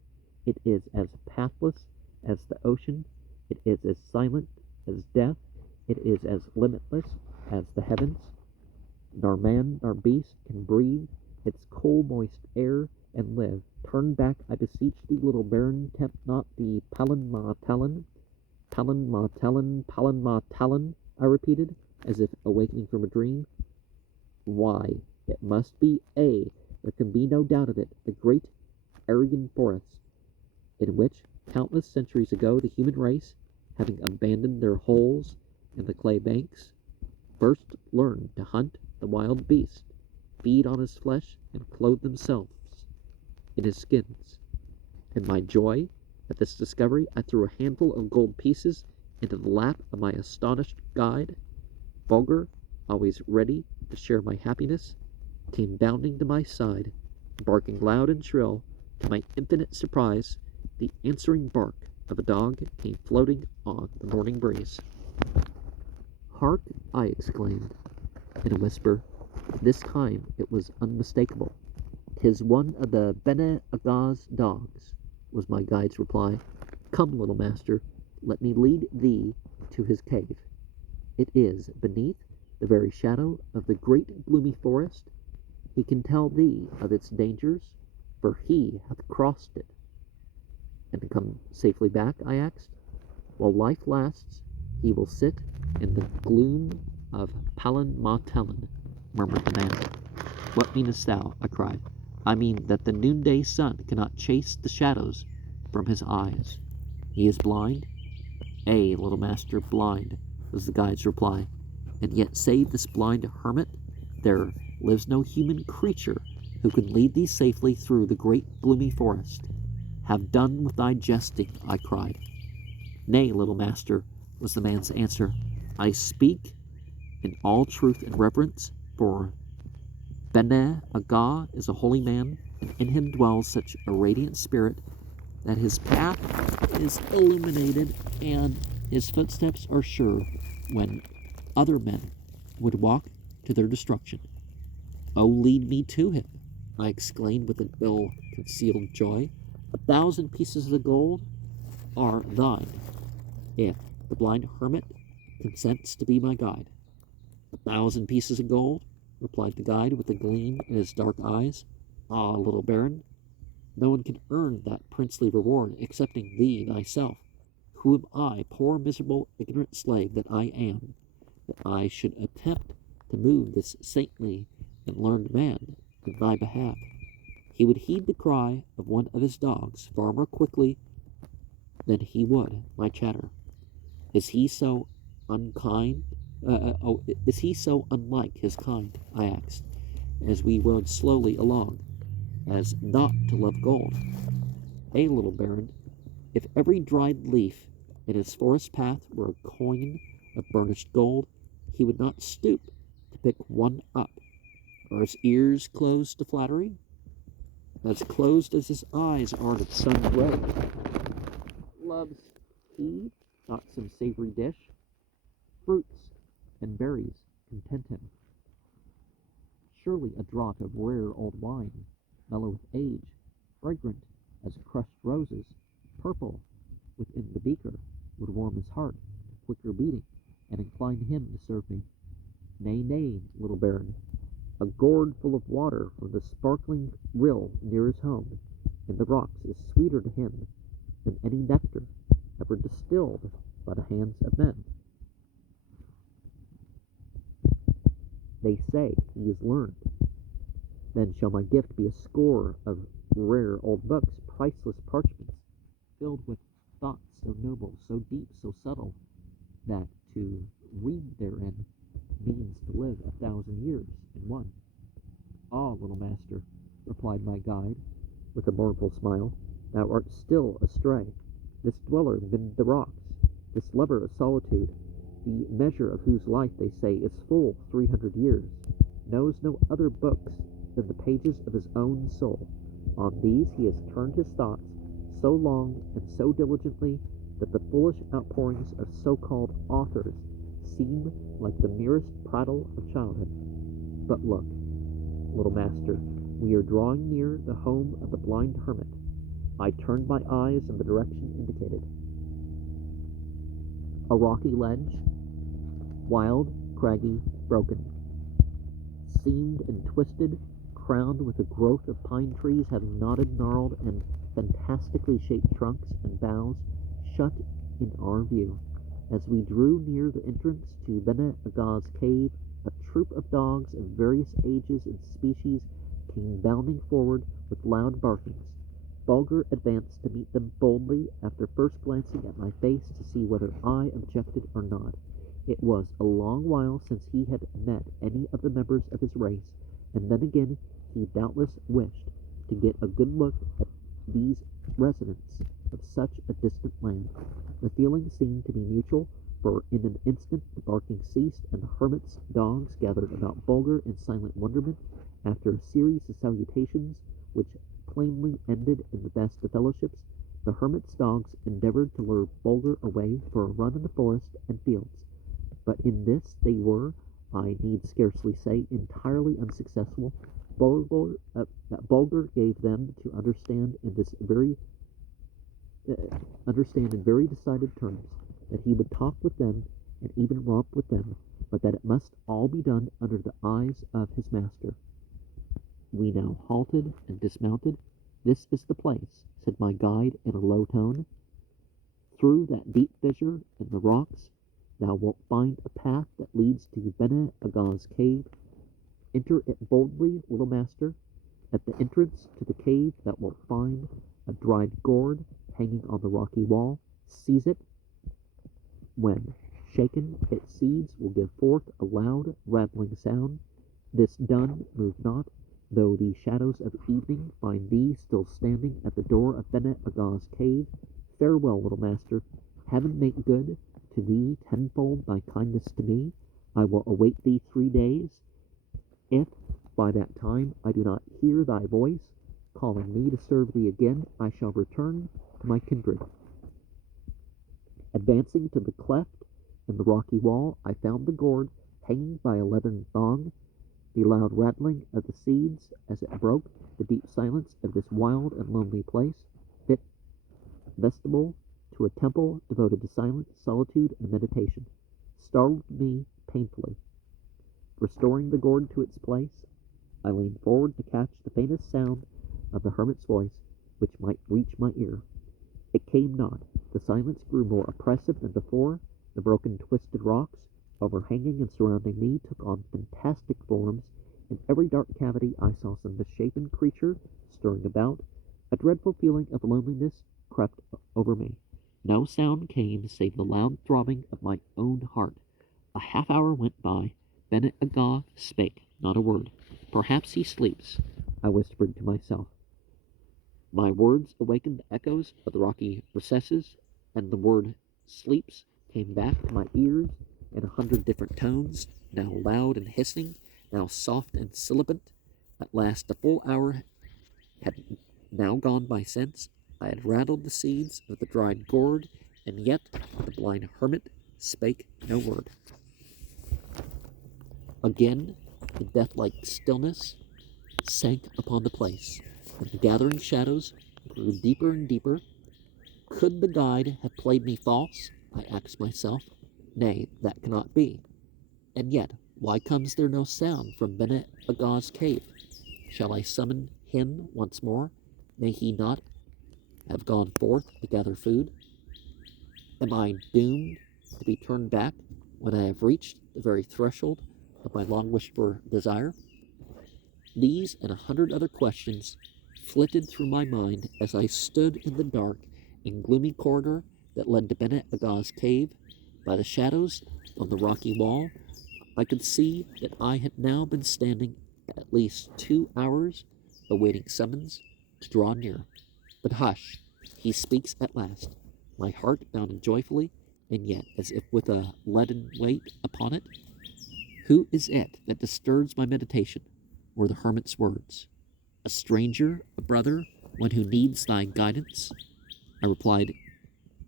It is as pathless as the ocean. It is as silent as death. It is as limitless as the heavens. Nor man nor beast can breathe its cool, moist air and live. Turn back, I beseech thee, little baron. Tempt not the Palan Ma Talan. Palan Ma Talan, Palan Ma Talan," I repeated, as if awakening from a dream. "Why, it must be A. There can be no doubt of it, the great Aryan forest, in which, countless centuries ago, the human race, having abandoned their holes in the clay banks, first learned to hunt the wild beast, feed on his flesh, and clothe themselves in his skins. In my joy at this discovery, I threw a handful of gold pieces into the lap of my astonished guide. Bulgar, always ready to share my happiness, came bounding to my side, barking loud and shrill. To my infinite surprise, the answering bark of a dog came floating on the morning breeze. "Hark!" I exclaimed in a whisper. This time it was unmistakable. "'Tis one of the Bene Aga's dogs," was my guide's reply. "Come, little master, let me lead thee to his cave. It is beneath the very shadow of the great gloomy forest. He can tell thee of its dangers, for he hath crossed it." "And come safely back?" I asked. "While life lasts, he will sit in the gloom of Palan Ma Talan," murmured the man. "What meanest thou?" I cried. "I mean that the noonday sun cannot chase the shadows from his eyes. He is blind?" "Ay, little master, blind," was the guide's reply. "And yet, save this blind hermit, there lives no human creature who can lead thee safely through the great gloomy forest." "Have done with thy jesting," I cried. "Nay, little master," was the man's answer. "I speak in all truth and reverence, for Bene Aga is a holy man, and in him dwells such a radiant spirit that his path is illuminated and his footsteps are sure when other men would walk to their destruction." Oh, lead me to him, I exclaimed with an ill-concealed joy. 1,000 pieces of gold are thine, if the blind hermit consents to be my guide. 1,000 pieces of gold, replied the guide with a gleam in his dark eyes. Ah, little baron, no one can earn that princely reward excepting thee thyself. Who am I, poor, miserable, ignorant slave that I am, that I should attempt to move this saintly and learned man in thy behalf? He would heed the cry of one of his dogs far more quickly than he would my chatter. Is he so unkind? Is he so unlike his kind? I asked, as we rode slowly along, as not to love gold. Little baron, if every dried leaf in his forest path were a coin of burnished gold, he would not stoop to pick one up. Are his ears closed to flattery? As closed as his eyes are to the sun's ray. Loves he not some savory dish? Fruits and berries content him. Surely a draught of rare old wine, mellow with age, fragrant as crushed roses, purple within the beaker, would warm his heart to quicker beating, and incline him to serve me. Nay, nay, little baron, a gourd full of water from the sparkling rill near his home in the rocks is sweeter to him than any nectar ever distilled by the hands of men. They say he is learned. Then shall my gift be a score of rare old books, priceless parchments, filled with thoughts so noble, so deep, so subtle, that to read therein means to live 1,000 years in one. Ah, little master, replied my guide, with a mournful smile, thou art still astray. This dweller amid the rocks, this lover of solitude, the measure of whose life, they say, is full 300 years, knows no other books than the pages of his own soul. On these he has turned his thoughts so long and so diligently that the foolish outpourings of so-called authors seem like the merest prattle of childhood. But look, little master, we are drawing near the home of the blind hermit. I turned my eyes in the direction indicated. A rocky ledge, wild, craggy, broken, seamed and twisted, crowned with a growth of pine trees having knotted, gnarled, and fantastically shaped trunks and boughs, shut in our view. As we drew near the entrance to Bene Agha's cave, a troop of dogs of various ages and species came bounding forward with loud barkings. Bulgar advanced to meet them boldly after first glancing at my face to see whether I objected or not. It was a long while since he had met any of the members of his race, and then again he doubtless wished to get a good look at these residents of such a distant land. The feeling seemed to be mutual, for in an instant the barking ceased, and the hermit's dogs gathered about Bulgar in silent wonderment. After a series of salutations, which plainly ended in the best of fellowships, the hermit's dogs endeavored to lure Bulgar away for a run in the forest and fields. But in this they were, I need scarcely say, entirely unsuccessful. Bulgar gave them to understand in very decided terms that he would talk with them and even romp with them, but that it must all be done under the eyes of his master. We now halted and dismounted. This is the place, said my guide in a low tone. Through that deep fissure in the rocks, thou wilt find a path that leads to Bene Agha's cave. Enter it boldly, little master. At the entrance to the cave thou wilt find a dried gourd hanging on the rocky wall. Seize it. When shaken, its seeds will give forth a loud, rattling sound. This done, move not, though the shadows of evening find thee still standing at the door of Bene Agha's cave. Farewell, little master. Heaven make good to thee tenfold thy kindness to me. I will await thee 3 days. If by that time I do not hear thy voice calling me to serve thee again, I shall return to my kindred. Advancing to the cleft in the rocky wall, I found the gourd hanging by a leathern thong. the loud rattling of the seeds as it broke the deep silence of this wild and lonely place, fit vestibule to a temple devoted to silence, solitude, and meditation, startled me painfully. Restoring the gourd to its place, I leaned forward to catch the faintest sound of the hermit's voice, which might reach my ear. It came not. The silence grew more oppressive than before. The broken, twisted rocks, overhanging and surrounding me, took on fantastic forms. In every dark cavity I saw some misshapen creature stirring about. A dreadful feeling of loneliness crept over me. No sound came save the loud throbbing of my own heart. A half hour went by. Bennet Aga spake not a word. Perhaps he sleeps, I whispered to myself. My words awakened the echoes of the rocky recesses, and the word sleeps came back to my ears in 100 different tones, now loud and hissing, now soft and sibilant. At last the full hour had now gone by since I had rattled the seeds of the dried gourd, and yet the blind hermit spake no word. Again the death-like stillness sank upon the place, and the gathering shadows grew deeper and deeper. Could the guide have played me false? I asked myself. Nay, that cannot be. And yet, why comes there no sound from Bennet Aga's cave? Shall I summon him once more? May he not have gone forth to gather food? Am I doomed to be turned back when I have reached the very threshold of my long-wished-for desire? These and 100 other questions flitted through my mind as I stood in the dark and gloomy corridor that led to Bennet Aga's cave. By the shadows on the rocky wall, I could see that I had now been standing at least 2 hours, awaiting summons to draw near. But hush, he speaks at last. My heart bounded joyfully, and yet as if with a leaden weight upon it. Who is it that disturbs my meditation? Were the hermit's words. A stranger, a brother, one who needs thy guidance? I replied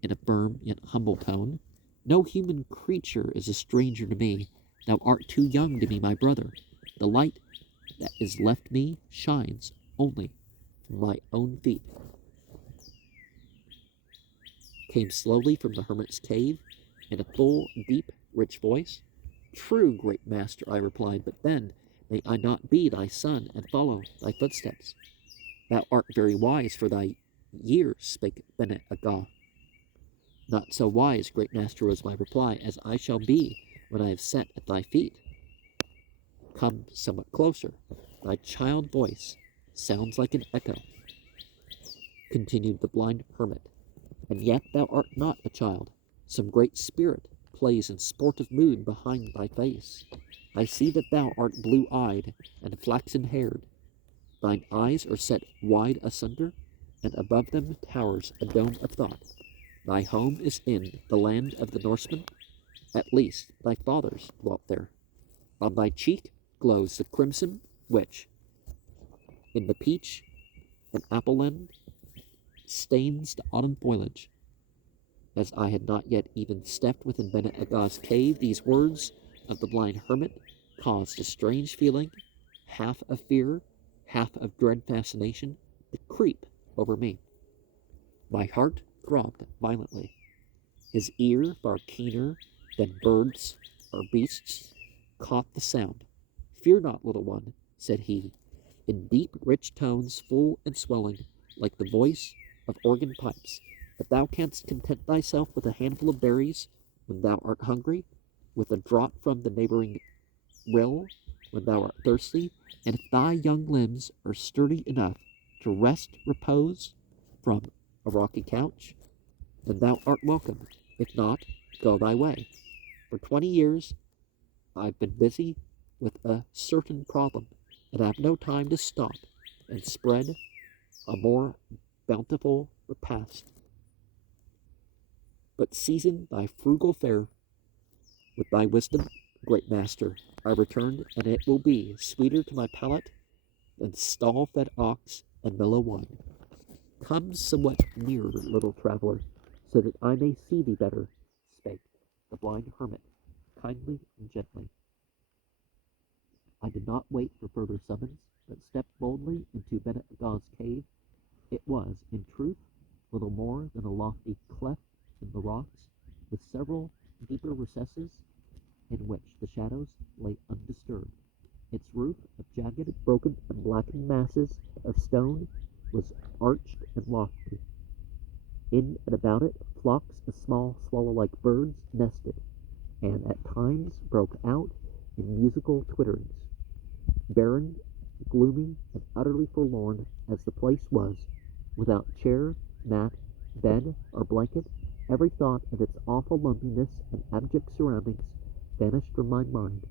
in a firm yet humble tone. No human creature is a stranger to me. Thou art too young to be my brother. The light that is left me shines only from my own feet. Came slowly from the hermit's cave in a full, deep, rich voice. True, great master, I replied, but then may I not be thy son and follow thy footsteps? Thou art very wise for thy years, spake Bennet Aga. Not so wise, great master, was my reply, as I shall be when I have sat at thy feet. Come somewhat closer. Thy child voice sounds like an echo, continued the blind hermit. And yet thou art not a child. Some great spirit plays in sportive mood behind thy face. I see that thou art blue-eyed and flaxen-haired. Thine eyes are set wide asunder, and above them towers a dome of thought. Thy home is in the land of the Norsemen. At least thy fathers dwelt there. On thy cheek glows the crimson which, in the peach and apple land, stains the autumn foliage. As I had not yet even stepped within Bennet Aga's cave, these words of the blind hermit caused a strange feeling, half of fear, half of dread fascination, to creep over me. My heart throbbed violently. His ear, far keener than birds or beasts, caught the sound. Fear not, little one, said he, in deep, rich tones, full and swelling, like the voice of organ pipes. If thou canst content thyself with a handful of berries when thou art hungry, with a drop from the neighboring rill when thou art thirsty, and if thy young limbs are sturdy enough to repose from a rocky couch, then thou art welcome. If not, go thy way. For 20 years I've been busy with a certain problem, and I have no time to stop and spread a more bountiful repast. But season thy frugal fare with thy wisdom, great master, I returned, and it will be sweeter to my palate than stall-fed ox and mellow wine. Come somewhat nearer, little traveler, so that I may see thee better, spake the blind hermit, kindly and gently. I did not wait for further summons, but stepped boldly into Benegaz's cave. It was, in truth, little more than a lofty cleft in the rocks, with several deeper recesses in which the shadows lay undisturbed. Its roof of jagged, broken, and blackened masses of stone was arched and lofty. In and about it, flocks of small swallow-like birds nested, and at times broke out in musical twitterings. Barren, gloomy, and utterly forlorn as the place was, without chair, mat, bed, or blanket, every thought of its awful loneliness and abject surroundings vanished from my mind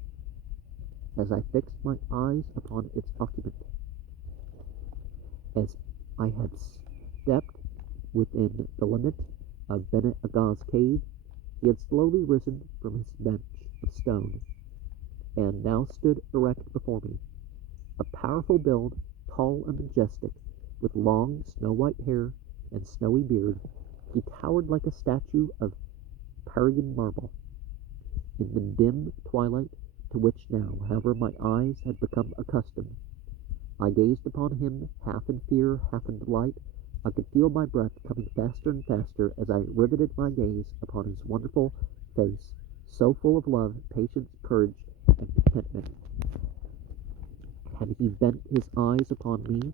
as I fixed my eyes upon its occupant. As I had stepped within the limit of Benegaz's cave, he had slowly risen from his bench of stone, and now stood erect before me. A powerful build, tall and majestic, with long snow-white hair and snowy beard, he towered like a statue of Parian marble. In the dim twilight to which now, however, my eyes had become accustomed, I gazed upon him half in fear, half in delight. I could feel my breath coming faster and faster as I riveted my gaze upon his wonderful face, so full of love, patience, courage, and contentment. Had he bent his eyes upon me,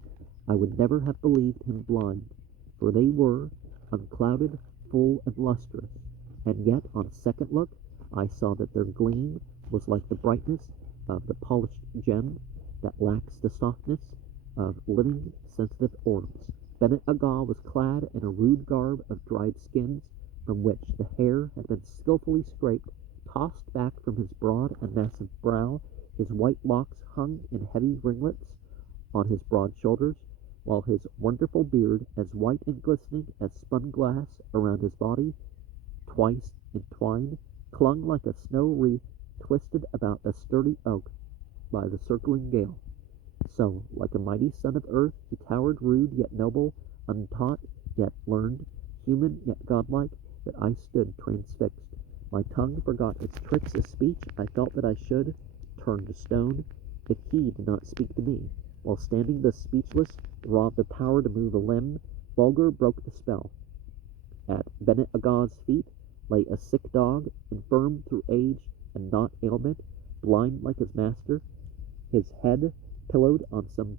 I would never have believed him blind, for they were unclouded, full, and lustrous, and yet on second look I saw that their gleam was like the brightness of the polished gem that lacks the softness of living, sensitive orbs. Benegaz was clad in a rude garb of dried skins, from which the hair had been skilfully scraped, tossed back from his broad and massive brow. His white locks hung in heavy ringlets on his broad shoulders, while his wonderful beard, as white and glistening as spun glass around his body, twice entwined, clung like a snow wreath twisted about a sturdy oak by the circling gale. So, like a mighty son of earth, he towered, rude yet noble, untaught yet learned, human yet godlike, that I stood transfixed. My tongue forgot its tricks of speech. I felt that I should turn to stone if he did not speak to me. While standing thus speechless, robbed of power to move a limb, Bulgar broke the spell. At Benegaz's feet lay a sick dog, infirm through age and not ailment, blind like his master, his head pillowed on some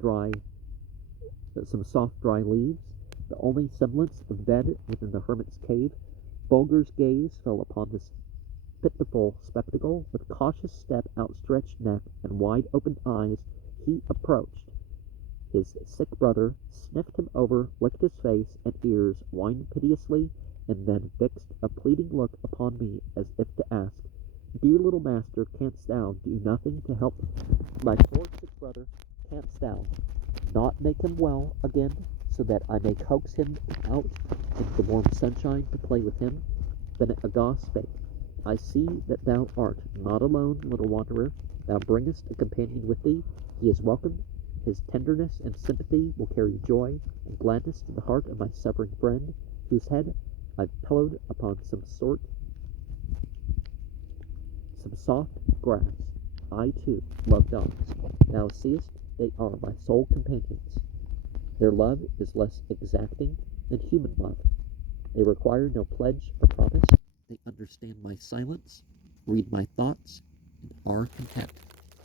soft dry leaves, the only semblance of bed within the hermit's cave. Bulgar's gaze fell upon this pitiful spectacle. With cautious step, outstretched neck, and wide-opened eyes, he approached. His sick brother sniffed him over, licked his face and ears, whined piteously, and then fixed a pleading look upon me as if to ask, "Dear little master, canst thou do nothing to help my poor sick brother? Canst thou not make him well again, so that I may coax him out into the warm sunshine to play with him?" Benegaz spake, "I see that thou art not alone, little wanderer. Thou bringest a companion with thee. He is welcome. His tenderness and sympathy will carry joy and gladness to the heart of my suffering friend, whose head I've pillowed upon some soft grass. I, too, love dogs. Thou seest they are my sole companions. Their love is less exacting than human love. They require no pledge or promise. They understand my silence, read my thoughts, and are content.